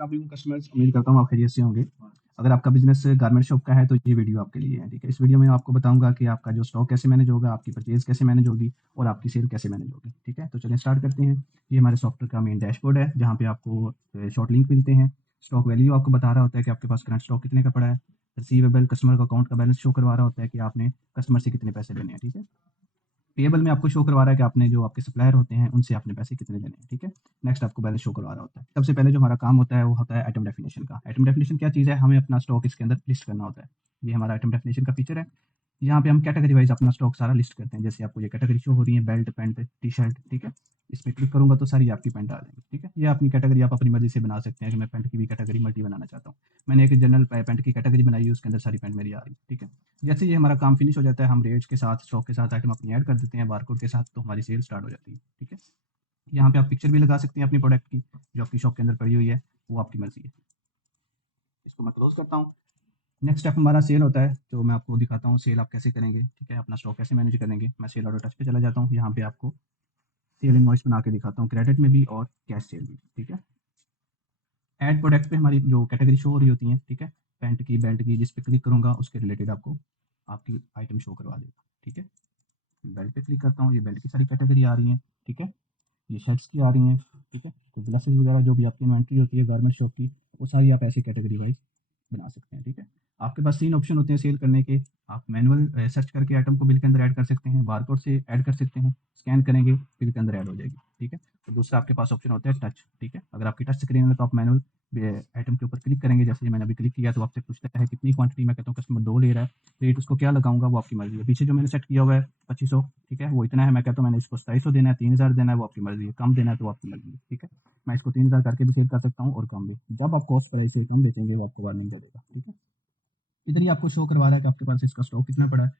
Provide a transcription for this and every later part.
अस्सलाम कस्टमर्स, उम्मीद करता हूँ आप खैरियत से होंगे। अगर आपका बिज़नेस गारमेंट शॉप का है तो ये वीडियो आपके लिए है, ठीक है? इस वीडियो में आपको बताऊँगा कि आपका जो स्टॉक कैसे मैनेज होगा, आपकी परचेज़ कैसे मैनेज होगी और आपकी सेल कैसे मैनेज होगी, ठीक है? तो चलिए स्टार्ट करते हैं। ये हमारे सॉफ्टवेयर का मेन डैशबोर्ड है, जहाँ पे आपको शॉर्ट लिंक मिलते हैं। स्टॉक वैल्यू आपको बता रहा होता है कि आपके पास करंट स्टॉक कितने का पड़ा है। रिसीवेबल कस्टमर का अकाउंट का बैलेंस शो करवा रहा होता है कि आपने कस्टमर से कितने पैसे लेने हैं, ठीक है? पेएबल में आपको शो करवा रहा है कि आपने जो आपके सप्लायर होते हैं, उनसे आपने पैसे कितने लेने हैं, ठीक है? नेक्स्ट आपको बैलेंस शो करवा रहा होता है। सबसे पहले जो हमारा काम होता है, वो होता है आइटम डेफिनिशन का। आइटम डेफिनिशन क्या चीज़ है? हमें अपना स्टॉक इसके अंदर लिस्ट करना होता है। ये हमारा आइटम डेफिनिशन का फीचर है। यहाँ पे हम कैटेगरी वाइज़ अपना स्टॉक सारा लिस्ट करते हैं। जैसे आपको ये कैटेगरी शो हो रही है, बेल्ट, पैंट, टी-शर्ट, ठीक है? इस पे क्लिक करूँगा तो सारी आपकी पैंट आ जाएँगी, ठीक है? ये अपनी कैटेगरी आप अपनी मर्ज़ी से बना सकते हैं कि मैं पैंट की भी कैटेगरी मल्टी बनाना चाहता हूँ। मैंने एक जनरल पैंट की कैटेगरी बनाई है, उसके अंदर सारी पैंट मेरी आ रही है, ठीक है? जैसे ही हमारा काम फिनिश हो जाता है, हम रेट्स के साथ, स्टॉक के साथ आइटम अपनी ऐड कर देते हैं, बारकोड के साथ, तो हमारी सेल स्टार्ट हो जाती है, ठीक है? यहाँ पे आप पिक्चर भी लगा सकते हैं अपनी प्रोडक्ट की, जो आपकी शॉप के अंदर पड़ी हुई है, वो आपकी मर्ज़ी है। इसको मैं क्लोज़ करता हूँ। नेक्स्ट स्टेप हमारा सेल होता है, जो मैं आपको दिखाता हूँ सेल आप कैसे करेंगे, ठीक है? अपना स्टॉक कैसे मैनेज करेंगे। मैं सेल ऑर्डर टच पे चला जाता हूँ, यहाँ पे आपको सेल इनवॉइस बना के दिखाता हूँ, क्रेडिट में भी और कैश सेल भी, ठीक है? ऐड प्रोडक्ट पे हमारी जो कैटेगरी शो हो रही होती हैं, ठीक है? पैंट की, बेल्ट की, जिस पे क्लिक करूँगा उसके रिलेटेड आपको आपकी आइटम शो करवा देगा, ठीक है? बेल्ट पे क्लिक करता हूँ, ये बेल्ट की सारी कैटेगरी आ रही हैं, ठीक है? ये शर्ट्स की आ रही हैं, ठीक है? तो ग्लासेस वगैरह जो भी आपकी इन्वेंट्री होती है गारमेंट शॉप की, वो सारी आप ऐसे कैटेगरी वाइज़ बना सकते हैं, ठीक है? आपके पास 3 ऑप्शन होते हैं सेल करने के। आप मैनुअल सर्च करके आइटम को बिल के अंदर ऐड कर सकते हैं, बारकोड से ऐड कर सकते हैं, स्कैन करेंगे, बिल के अंदर ऐड हो जाएगी, ठीक है? और दूसरा आपके पास ऑप्शन होता है टच, ठीक है? अगर आपकी टच स्क्रीन है तो आप मैनुअल आइटम के ऊपर क्लिक करेंगे, जैसे मैंने अभी क्लिक किया तो आपसे पूछता है कितनी क्वांटिटी, मैं कहता हूँ कस्टमर 2 ले रहा है, रेट उसको क्या लगाऊँगा वो आपकी मर्ज़ी है। पीछे जो मैंने सेट किया हुआ है 2500, ठीक है? वो इतना है, मैं कहता हूँ मैंने इसको 2700 देना है, 3000 देना है, वो आपकी मर्ज़ी है, कम देना है तो आपकी मर्ज़ी है, ठीक है? मैं इसको 3000 करके भी सेल कर सकता हूँ और कम भी। जब आप कॉस्ट प्राइस से कम बेचेंगे वो आपको वार्निंग दे देगा, ठीक है? इधर ही आपको शो करवा रहा है कि आपके पास इसका स्टॉक कितना पड़ा है।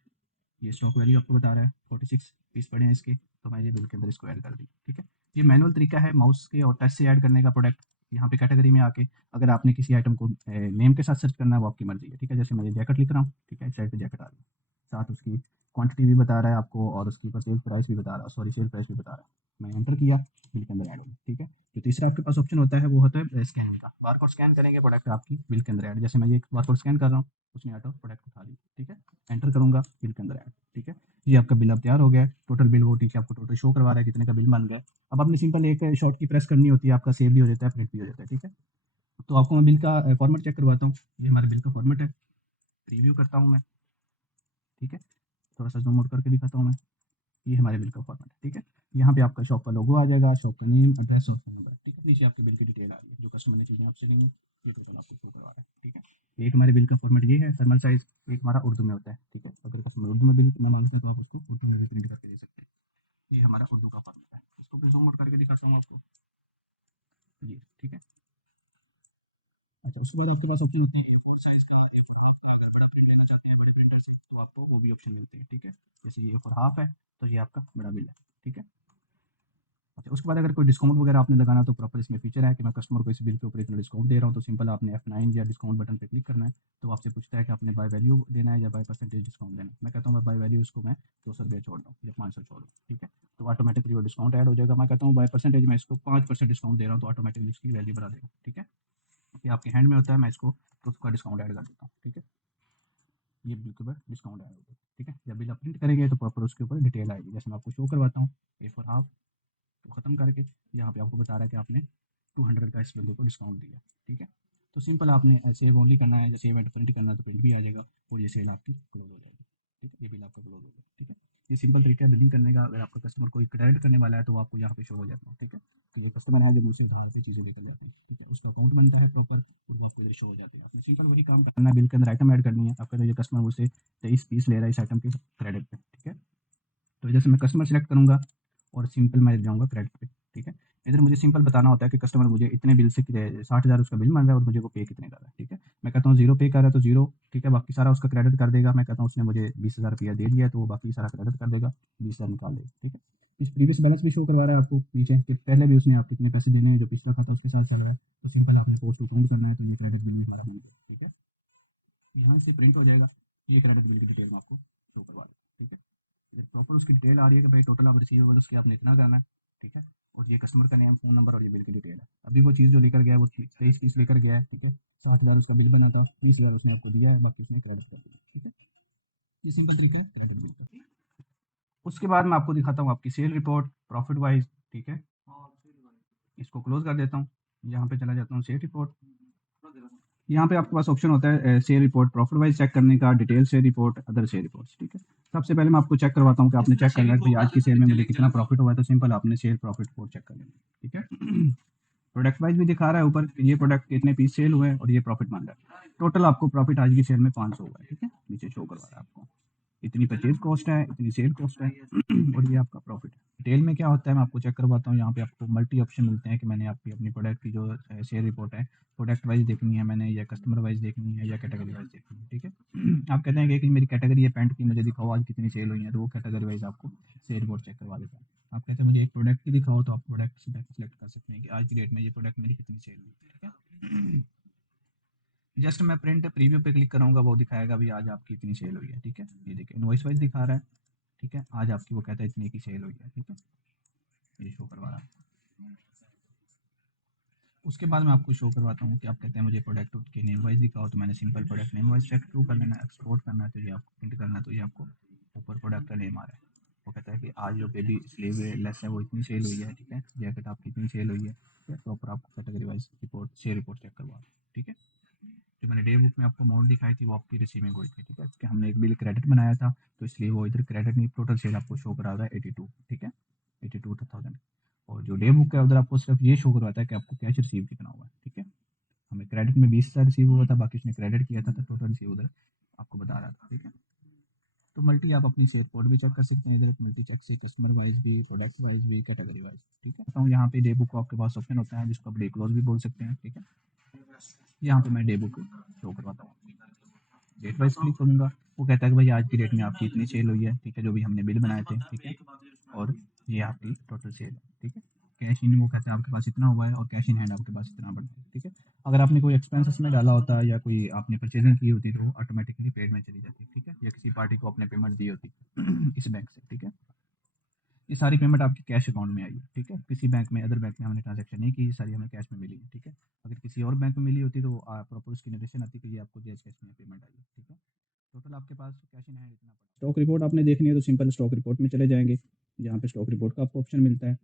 ये स्टॉक वैल्यू आपको बता रहा है 46 पीस पड़े हैं इसके, तो मैं ये बिल के अंदर इसको ऐड कर दी, ठीक है? ये मैनुअल तरीका है माउस के और टच से ऐड करने का प्रोडक्ट। यहाँ पे कैटेगरी में आके अगर आपने किसी आइटम को नेम के साथ सर्च करना है वो आपकी मर्जी है, ठीक है? जैसे मैं ये जैकेट लिख रहा हूँ, ठीक है? साइड पे जैकेट आ रही है, साथ उसकी क्वांटिटी भी बता रहा है आपको और उसकी परचेज प्राइस भी बता रहा है, सॉरी सेल प्राइस भी बता रहा है। मैं एंटर किया, बिल के अंदर ऐड होगी, ठीक है? जो तीसरा आपके पास ऑप्शन होता है वो होता है स्कैनिंग का। बारकोड स्कैन करेंगे, प्रोडक्ट आपकी बिल के अंदर ऐड। जैसे मैं ये बारकोड स्कैन कर रहा हूँ, उसने ऑटो प्रोडक्ट उठा ली, ठीक है? एंटर करूँगा, बिल के अंदर ऐड, ठीक है? ये आपका बिल अब तैयार हो गया है। टोटल बिल वो ठीक है आपको टोटल शो करवा रहा है कितने का बिल बन गया है। अब आपने सिंपल एक शॉर्ट की प्रेस करनी होती है, आपका सेव भी हो जाता है, प्रिंट भी हो जाता है, ठीक है? तो आपको मैं बिल का फॉर्मेट चेक करवाता हूँ। ये हमारे बिल का फॉर्मेट है, रिव्यू करता हूँ मैं, ठीक है? थोड़ा सा जूम आउट करके दिखाता हूँ मैं। ये हमारे बिल का फॉर्मेट है, ठीक है? यहाँ पे आपका शॉप का लोगो आ जाएगा, शॉप का नेम, एड्रेस और फोन नंबर, ठीक है? नीचे आपके बिल की डिटेल आ रही है, जो कस्टमर ने चीज़ें आपसे ली हैं, ये टोटल आपको शो करवा रहा है, ठीक है? एक हमारे बिल का फॉर्मेट ये है थर्मल साइज, एक हमारा उर्दू में होता है, ठीक है? अगर कस्टमर उर्दू में बिल ना मांगते हैं तो आप उसको उर्दू में भी प्रिंट करके दे सकते हैं। ये हमारा उर्दू का फॉर्मेट है, इसको फिर जूम आउट करके दिखाता हूँ आपको, ये ठीक है? अच्छा, उसके बाद आपके पास ऑप्शन होती है ए4 साइज़ का, ए4 हाफ का। अगर बड़ा प्रिंट लेना चाहते हैं बड़े प्रिंटर से तो आपको वो भी ऑप्शन मिलते हैं, ठीक है? जैसे ये ए4 हाफ है तो ये आपका बड़ा बिल है, ठीक है? अच्छा, उसके बाद अगर कोई डिस्काउंट वगैरह आपने लगाना तो प्रॉपर इसमें फीचर है कि मैं कस्टमर को इस बिल के ऊपर इतना डिस्काउंट दे रहा हूँ, तो सिंपल आपने F9 या डिस्काउंट बटन पे क्लिक करना है। तो आपसे पूछता है कि आपने बाय वैल्यू देना है या बाय परसेंटेज डिस्काउंट देना है। मैं कहता हूँ मैं बाय वैल्यू इसको मैं 200 रुपये छोड़ दूँ या 500 छोड़ दूँ, ठीक है? तो ऑटोमेटिकली वो डिस्काउंट ऐड हो जाएगा। मैं कहता हूँ बाय परसेंटेज में इसको 5% डिस्काउंट दे रहा हूँ, तो ऑटोमेटिकली इसकी वैल्यू बढ़ा देगा, ठीक है? ये आपके हैंड में होता है, मैं इसको तो उसका डिस्काउंट ऐड कर देता हूँ, ठीक है? ये बिल के ऊपर डिस्काउंट ऐड हो गया, ठीक है? जब बिल आप प्रिंट करेंगे तो प्रॉपर उसके ऊपर डिटेल आएगी। जैसे मैं आपको शो करवाता हूँ, A4 हाफ तो ख़त्म करके यहाँ पे आपको बता रहा है कि आपने 200 का इस बंदे को डिस्काउंट दिया, ठीक है? तो सिंपल आपने सेव ओनली करना है, जैसे इवेंट प्रिंट करना है तो प्रिंट भी आ जाएगा और ये सेल आपकी क्लोज हो जाएगी, ठीक है? ये बिल आपका क्लोज हो गया, ठीक है? ये सिंपल तरीका है बिलिंग करने का। अगर आपका कस्टमर कोई क्रेडिट करने वाला है तो वो आपको यहाँ पे शो हो जाता है, ठीक है? तो ये कस्टमर है जो मुझसे उधार पे चीज़ें लेकर जाते हैं, ठीक है? उसका अकाउंट बनता है प्रॉपर और वो आपको शो हो जाते हैं। आपने सिंपल वही काम करना है, बिल के अंदर आइटम ऐड करनी है। आपका जो ये कस्टमर मुझसे 23 पीस ले रहा है इस आइटम के क्रेडिट पे, ठीक है? तो जैसे मैं कस्टमर सेलेक्ट करूँगा और सिंपल मैं जाऊँगा क्रेडिट पे, ठीक है? इधर मुझे सिंपल बताना होता है कि कस्टमर मुझे इतने बिल से 60,000 उसका बिल बन रहा है और मुझे वो पे कितने कर रहा है, ठीक है? मैं कहता हूँ 0 पे कर रहा है तो 0, ठीक है? बाकी सारा उसका क्रेडिट कर देगा। मैं कहता हूँ उसने मुझे 20,000 रुपया दे दिया है तो वो बाकी सारा क्रेडिट कर देगा, 20,000 निकाल देगा, ठीक है? इस प्रीवियस बैलेंस भी शो करवा रहा है आपको नीचे कि पहले भी उसने आप कितने पैसे देने हैं, जो पिछला खाता उसके साथ चल रहा है। तो सिंपल आपने पोस्ट टू काउंट करना है तो ये क्रेडिट बिल भी हमारा बन गया, ठीक है? यहाँ से प्रिंट हो जाएगा, ये क्रेडिट बिल की डिटेल में आपको शो करवा देगा, ठीक है? प्रॉपर उसकी डिटेल आ रही है कि भाई टोटल आप रिसीवेबल उसके आपने इतना करना है, ठीक है? और ये कस्टमर का नेम, फ़ोन नंबर और ये बिल की डिटेल है। अभी वो चीज़ जो लेकर गया है वो 23 पीस लेकर गया है, ठीक है। 60,000 उसका बिल बना था, 20,000 उसने आपको दिया है, बाकी उसने क्रेडिट कर दिया, ठीक है। ये सिंपल तरीका है क्रेडिट बिल का। उसके बाद मैं आपको दिखाता हूँ आपकी सेल रिपोर्ट प्रॉफिट वाइज, ठीक है। इसको क्लोज कर देता हूँ, यहाँ पे चला जाता हूँ सेल रिपोर्ट। यहाँ पे आपके पास ऑप्शन होता है sale report profit wise check करने का, detail sale report, other sale reports, ठीक है। सबसे पहले मैं आपको चेक करवाता हूँ कि आपने चेक करना है कि आज की सेल में मुझे कितना प्रॉफिट हुआ है, तो सिंपल आपने सेल प्रॉफिट रिपोर्ट चेक कर लेना, ठीक है। प्रोडक्ट वाइज भी दिखा रहा है ऊपर कि ये प्रोडक्ट कितने पीस सेल हुए हैं और ये प्रॉफिट मान रहा है। टोटल आपको प्रॉफिट आज की सेल में 500 हुआ है, ठीक है। नीचे शो करवा रहा है आपको इतनी परचेज कॉस्ट है, इतनी सेल कॉस्ट है और ये आपका प्रॉफिट है। डिटेल में क्या होता है मैं आपको चेक करवाता हूँ। यहाँ पे आपको मल्टी ऑप्शन मिलते हैं कि मैंने आपकी अपनी प्रोडक्ट की जो सेल रिपोर्ट है प्रोडक्ट वाइज देखनी है मैंने, या कस्टमर वाइज देखनी है, या कैटेगरी वाइज देखनी है, ठीक है। आप कहते हैं कि मेरी कैटेगरी है पैंट की, मुझे दिखाओ आज कितनी सेल हुई है, तो वो कैटेगरी वाइज आपको सेल रिपोर्ट चेक करवा देता है। आप कहते हैं मुझे एक प्रोडक्ट की दिखाओ, तो आप प्रोडक्ट सेलेक्ट कर सकते हैं कि आज की डेट में ये प्रोडक्ट मेरी कितनी सेल हुई, ठीक है। जस्ट मैं प्रिंट प्रीव्यू पे क्लिक करूंगा, वो दिखाएगा भी आज आपकी इतनी सेल हुई है, ठीक है। ये देखिए इनवॉइस वाइज दिखा रहा है, ठीक है। आज आपकी वो कहता है इतनी की सेल हुई है, ठीक है। ये शो करवा रहा है। उसके बाद मैं आपको शो करवाता हूँ कि आप कहते हैं मुझे प्रोडक्ट के नेम वाइज दिखाओ, तो मैंने simple product name wise check through कर लेना है। एक्सपोर्ट करना है तो ये आपको प्रिंट करना है, तो ये आपको ऊपर प्रोडक्ट का नेम आ रहा है। वो कहता है कि आज जो बेबी स्लीव लेस है वो इतनी सेल हुई है, ठीक है। जैकेट आपकी इतनी सेल हुई है, प्रॉपर आपको category wise report sale report check करवा, ठीक है। जो मैंने डे बुक में आपको अमाउंट दिखाई थी वो आपकी रिसीविंग हुई थी, ठीक है। कि हमने एक बिल क्रेडिट बनाया था, तो इसलिए वो इधर क्रेडिट नहीं, टोटल सेल आपको शो करा रहा है 82, ठीक है, 82,000। और जो डे बुक है उधर आपको सिर्फ ये शो करवाता है कि आपको कैश रिसीव कितना हुआ है, ठीक है। हमें क्रेडिट में 20,000 रिसीव हुआ था, बाकी उसने क्रेडिट किया था, तो टोटल रिसीव उधर आपको बता रहा था, ठीक है। तो मल्टी आप अपनी सेल रिपोर्ट भी चेक कर सकते हैं इधर, मल्टी चेक से कस्टमर वाइज भी, प्रोडक्ट वाइज भी, कैटेगरी वाइज, ठीक है। तो यहाँ पे डे बुक आपके पास ऑप्शन होता है जिसको आप डे क्लोज भी बोल सकते हैं, ठीक है। यहाँ पे मैं डे बुक शो करवाता हूँ, डेट वाइज क्लिक करूँगा, वो कहता है कि भाई आज की डेट में आपकी इतनी सेल हुई है, ठीक है, जो भी हमने बिल बनाए थे, ठीक है। और ये आपकी टोटल सेल है, ठीक है। कैश इन वो कहता है आपके पास इतना हुआ है और कैश इन हैंड आपके पास इतना बढ़ा है, ठीक है। अगर आपने कोई एक्सपेंसेस में डाला होता है या कोई आपने परचेजिंग की होती तो ऑटोमेटिकली पेड में चली जाती, ठीक है, या किसी पार्टी को आपने पेमेंट दी होती इस बैंक से, ठीक है। ये सारी पेमेंट आपके कैश अकाउंट में आई है, ठीक है। किसी बैंक में, अदर बैंक में हमने ट्रांजैक्शन नहीं की, ये सारी हमें कैश में मिली है, ठीक है। अगर किसी और बैंक में मिली होती तो प्रॉपर उसकी नोटिफिकेशन आती कि ये आपको जैज कैश में पेमेंट आई है, ठीक है। टोटल आपके पास कैश इन हैंड इतना पड़ा। स्टॉक रिपोर्ट आपने देखनी है तो सिंपल स्टॉक रिपोर्ट में चले जाएंगे, यहाँ पे स्टॉक रिपोर्ट का आपको ऑप्शन मिलता है।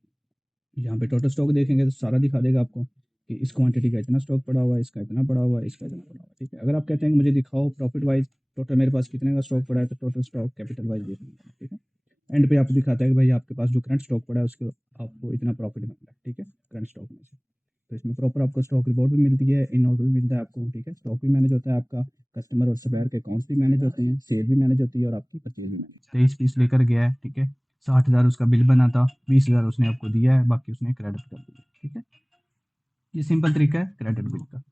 यहाँ पे टोटल स्टॉक देखेंगे तो सारा दिखा देगा आपको कि इस क्वांटिटी का इतना स्टॉक पड़ा हुआ है, इसका इतना पड़ा हुआ है, इसका इतना पड़ा हुआ है, ठीक है। अगर आप कहते हैं कि मुझे दिखाओ प्रॉफिट वाइज टोटल मेरे पास कितने का स्टॉक पड़ा है, तो टोटल स्टॉक कैपिटल वाइज देखना, ठीक है। एंड पे आपको दिखाता है कि भाई आपके पास जो करंट स्टॉक पड़ा है उसको आपको इतना प्रॉफिट मिल रहा है, ठीक है, करंट स्टॉक में से। तो इसमें प्रॉपर आपको स्टॉक रिपोर्ट भी मिलती है, इन आउट भी मिलता है आपको, ठीक है। स्टॉक भी मैनेज होता है आपका, कस्टमर और सप्लायर के अकाउंट्स भी मैनेज होते हैं, सेल भी मैनेज होती है और आपकी परचेज भी मैनेज। 23 पीस लेकर गया है, ठीक है। 60,000 उसका बिल बना था, 20,000 उसने आपको दिया है, बाकी उसने क्रेडिट कर दिया, ठीक है। ये सिंपल तरीका है क्रेडिट बिल का।